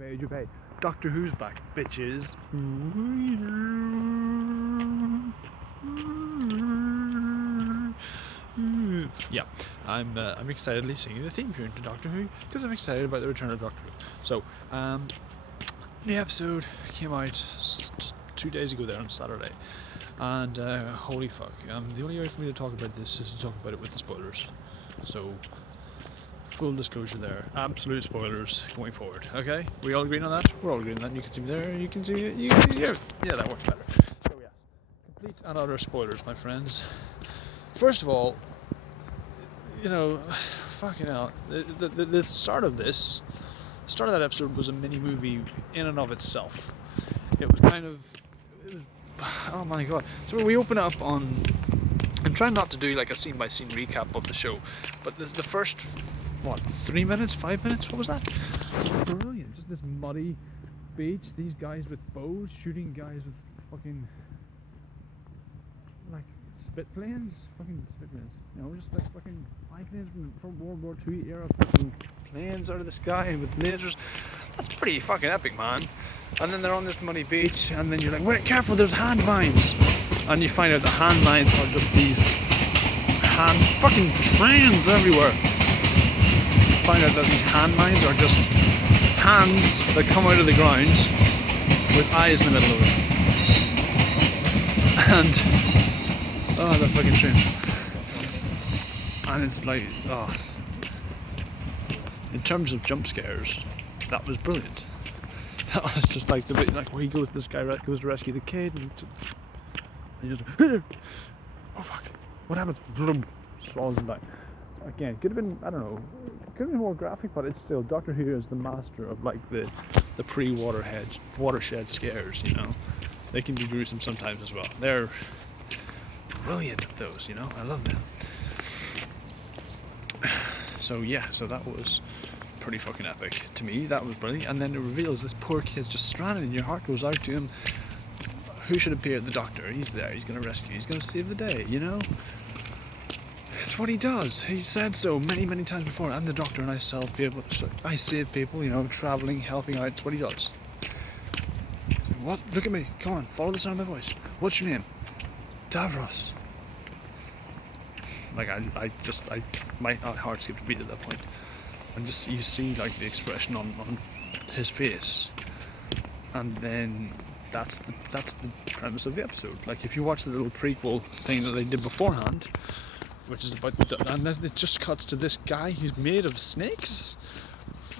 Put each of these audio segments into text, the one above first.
Jubei. Doctor Who's back, bitches. Yeah, I'm excitedly singing the theme tune to Doctor Who because I'm excited about the return of Doctor Who. So, the episode came out just 2 days ago there on Saturday, and holy fuck, the only way for me to talk about this is to talk about it with the spoilers. So, full disclosure there, absolute spoilers going forward. Okay, we all agreeing on that? We're all agreeing on that. You can see me there, you can see it, you can see here. Yeah, that works better. So yeah, complete and utter spoilers, my friends. First of all, you know, fucking hell, the start of that episode was a mini movie in and of itself. It was kind of, oh my god. So we open up on, I'm trying not to do like a scene by scene recap of the show, but the first, what, 3 minutes, 5 minutes, what was that? Brilliant, just this muddy beach, these guys with bows shooting guys with fucking, like, spit planes, you know, just like fucking biplanes from World War II era, fucking planes out of the sky with lasers. That's pretty fucking epic, man. And then they're on this muddy beach, and then you're like, wait, careful, there's handmines. And you find out the handmines are just these fucking trains everywhere. You find out that these handmines are just hands that come out of the ground with eyes in the middle of it. And oh, that fucking train. And it's like, oh. In terms of jump scares, that was brilliant. That was just like the bit, like where he goes, this guy goes to rescue the kid, and he just, oh fuck, what happens? Swallows him back. Again, could have been, I don't know, could have been more graphic, but it's still, Doctor Who is the master of like the watershed scares, you know. They can be gruesome sometimes as well. They're brilliant at those, you know. I love them. So yeah, so that was pretty fucking epic to me. That was brilliant. And then it reveals this poor kid's just stranded, and your heart goes out to him. Who should appear? The Doctor. He's there. He's going to rescue. He's going to save the day. You know. It's what he does. He said so many, many times before. I'm the Doctor, and I save people. I save people. You know, traveling, helping out. It's what he does. What? Look at me. Come on. Follow the sound of my voice. What's your name? Davros. Like my heart skipped a beat at that point. And just you see like the expression on his face, and then that's the premise of the episode. Like if you watch the little prequel thing that they did beforehand, which is about and then it just cuts to this guy who's made of snakes,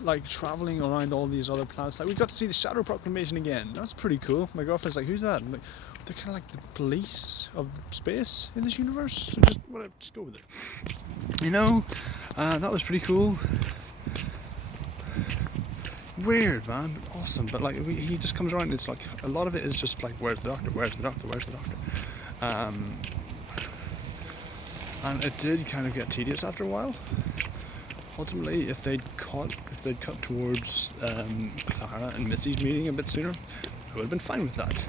like traveling around all these other planets. Like we got to see the Shadow Proclamation again. That's pretty cool. My girlfriend's like, who's that? I'm like, they're kind of like the police of space in this universe. So just go with it. You know, that was pretty cool. Weird, man, but awesome. But like, he just comes around. And it's like a lot of it is just like, where's the Doctor? Where's the Doctor? Where's the Doctor? And it did kind of get tedious after a while. Ultimately, if they'd cut towards Clara and Missy's meeting a bit sooner, I would have been fine with that.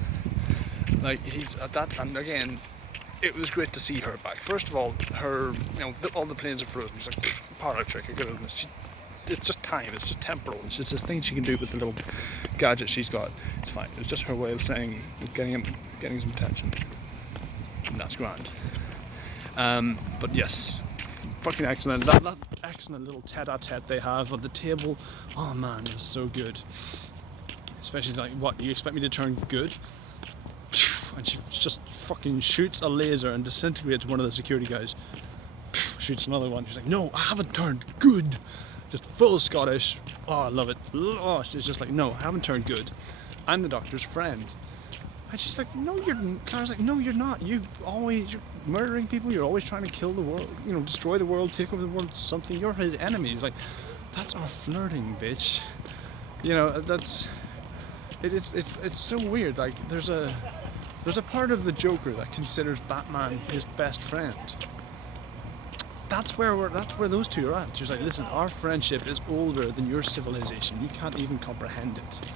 Like he's at that, and again, it was great to see her back. First of all, her, you know, all the planes are frozen. She's like, parlor trick, I got this. It's just time. It's just temporal. It's just a thing she can do with the little gadget she's got. It's fine. It's just her way of saying, getting some attention, and that's grand. But yes, fucking excellent. That excellent little tete-a-tete they have at the table. Oh man, it was so good. Especially like, what, you expect me to turn good? And she just fucking shoots a laser and disintegrates one of the security guys. Shoots another one. She's like, no, I haven't turned good. Just full Scottish. Oh, I love it. Oh, she's just like, no, I haven't turned good. I'm the Doctor's friend. And she's like, no, Clara's like, no, you're not. You're murdering people. You're always trying to kill the world, you know, destroy the world, take over the world, something. You're his enemy. He's like, that's our flirting, bitch. You know, it's so weird. Like, there's a part of the Joker that considers Batman his best friend. That's where those two are at. She's like, listen, our friendship is older than your civilization. You can't even comprehend it.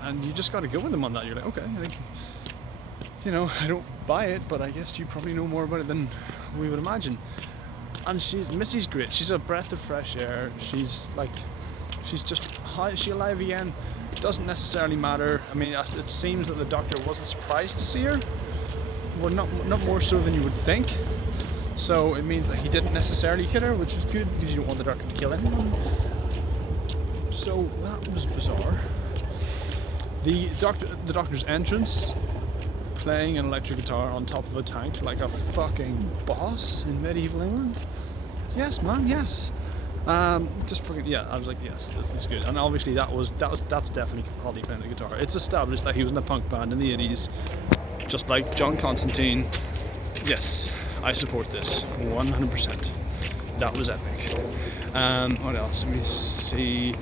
And you just got to go with them on that. You're like, okay, you know, I don't buy it, but I guess you probably know more about it than we would imagine. And Missy's great. She's a breath of fresh air. She's like, She's just, how is she alive again? Doesn't necessarily matter. I mean, it seems that the doctor wasn't surprised to see her. Well, not more so than you would think. So it means that he didn't necessarily kill her, which is good because you don't want the doctor to kill anyone. So that was bizarre. The doctor's entrance, playing an electric guitar on top of a tank like a fucking boss in medieval England. Yes, man, yes. Just fucking, yeah, I was like, yes, this is good. And obviously that's definitely Capaldi playing the guitar. It's established that he was in a punk band in the 80s, just like John Constantine. Yes, I support this 100%. That was epic. What else? Let me see.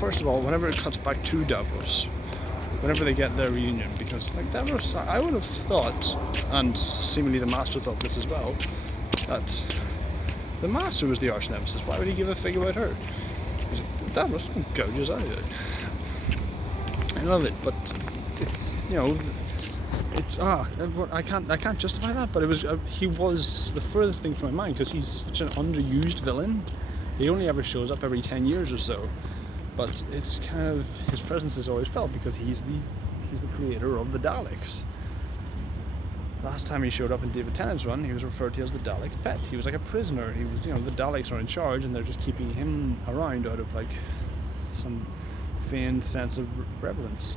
First of all, whenever it cuts back to Davros, whenever they get their reunion, because like Davros, I would have thought, and seemingly the Master thought this as well, that the Master was the arch nemesis. Why would he give a fig about her? Davros gouges out of it. I love it, but it's, you know, it's I can't justify that, but it was he was the furthest thing from my mind because he's such an underused villain. He only ever shows up every 10 years or so, but it's kind of, his presence is always felt because he's the creator of the Daleks. Last time he showed up in David Tennant's run, he was referred to as the Daleks' pet. He was like a prisoner. He was, you know, the Daleks are in charge and they're just keeping him around out of like some feigned sense of reverence.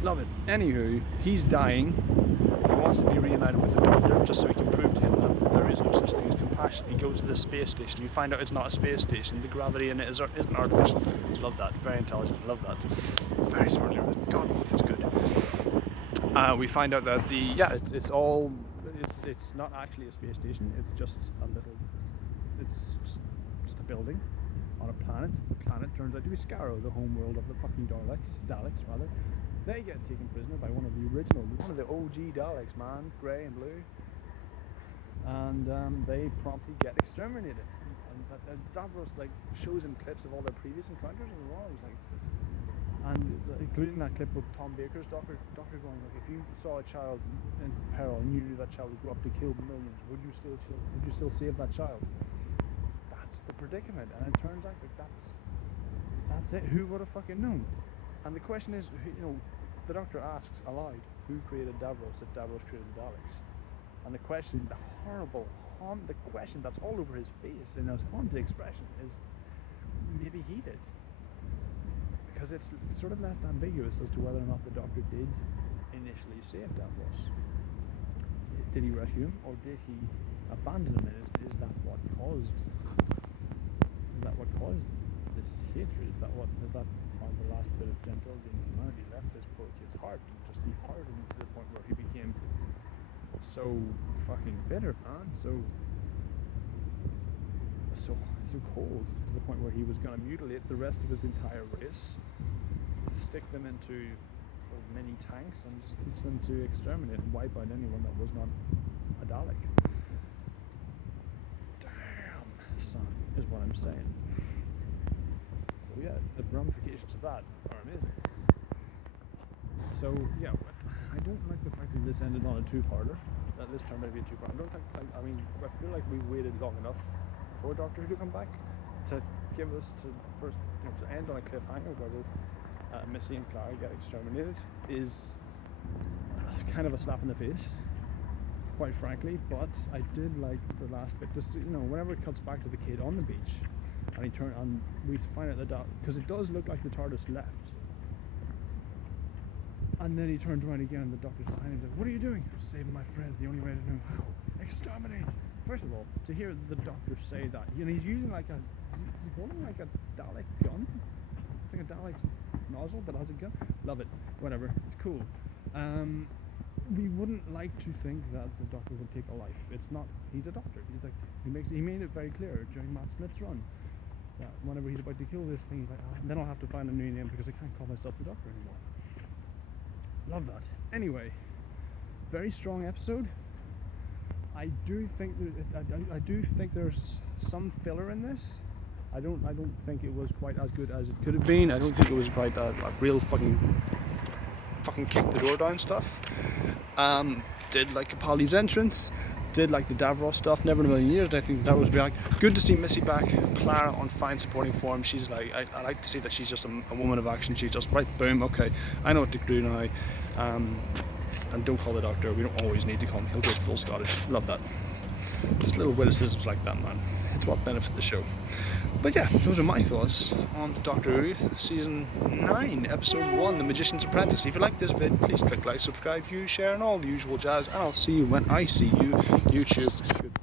Love it. Anywho, he's dying. He wants to be reunited with the Doctor just so he can prove to him that there is no such thing as compassion. He goes to the space station. You find out it's not a space station. The gravity in it isn't artificial. Love that. Very intelligent. Love that. Very smart. God, it's good. We find out that it's not actually a space station. It's just a building on a planet. The planet turns out to be Scarrow, the home world of the fucking Daleks rather. They get taken prisoner by one of the OG Daleks, man, grey and blue, and they promptly get exterminated. And Davros like shows him clips of all their previous encounters as well. He's like, and including that clip of Tom Baker's doctor going like, if you saw a child in peril and you knew that child would grow up to kill millions, would you still save that child? That's the predicament, and it turns out like that's it. Who would have fucking known? And the question is, you know, the Doctor asks aloud, who created Davros if Davros created the Daleks? And the question, the question that's all over his face in his haunted expression is, maybe he did. Because it's sort of left ambiguous as to whether or not the Doctor did initially save Davros. Did he rescue him, or did he abandon him? Is that what caused this hatred? Is that the last bit of gentility and humanity left this poor kid's heart? Just he hardened to the point where he became so fucking bitter, man. So cold, to the point where he was going to mutilate the rest of his entire race, stick them into mini tanks, and just teach them to exterminate and wipe out anyone that was not a Dalek. Damn, son, is what I'm saying. So yeah, the ramifications of that are amazing. So yeah, I don't like the fact that this ended on a two-parter. That this turned out to be a two-parter. I feel like we waited long enough for Doctor Who to come back to give us to end on a cliffhanger where both Missy and Clara get exterminated is kind of a slap in the face, quite frankly. But I did like the last bit. Just, you know, whenever it cuts back to the kid on the beach, and we find out because it does look like the TARDIS left, and then he turns around again and the Doctor's behind him. He's like, "What are you doing?" "Saving my friend. The only way to know how. Exterminate." First of all, to hear the Doctor say that, you know, he's using he's holding like a Dalek gun. It's like a Dalek's nozzle that has a gun. Love it. Whatever. It's cool. We wouldn't like to think that the Doctor would take a life. It's not. He's a doctor. He's like, he made it very clear during Matt Smith's run that whenever he's about to kill this thing, he's like, then I'll have to find a new name because I can't call myself the Doctor anymore. Love that. Anyway, very strong episode. I do think there's some filler in this. I don't think it was quite as good as it could have been. I don't think it was quite a real fucking kick the door down stuff. Did like Capaldi's entrance. did like the Davros stuff. Never in a million years did I think that would be like. Good to see Missy back. Clara on fine supporting form. She's like, I like to see that she's just a woman of action. She's just right, boom, okay, I know what to do now. And don't call the doctor. We don't always need to call him. He'll go full Scottish. Love that. Just little witticisms like that, man. It's what benefit the show. But yeah, those are my thoughts on Doctor Who Season 9, Episode 1, The Magician's Apprentice. If you like this vid, please click like, subscribe, view, share, and all the usual jazz. And I'll see you when I see you, YouTube.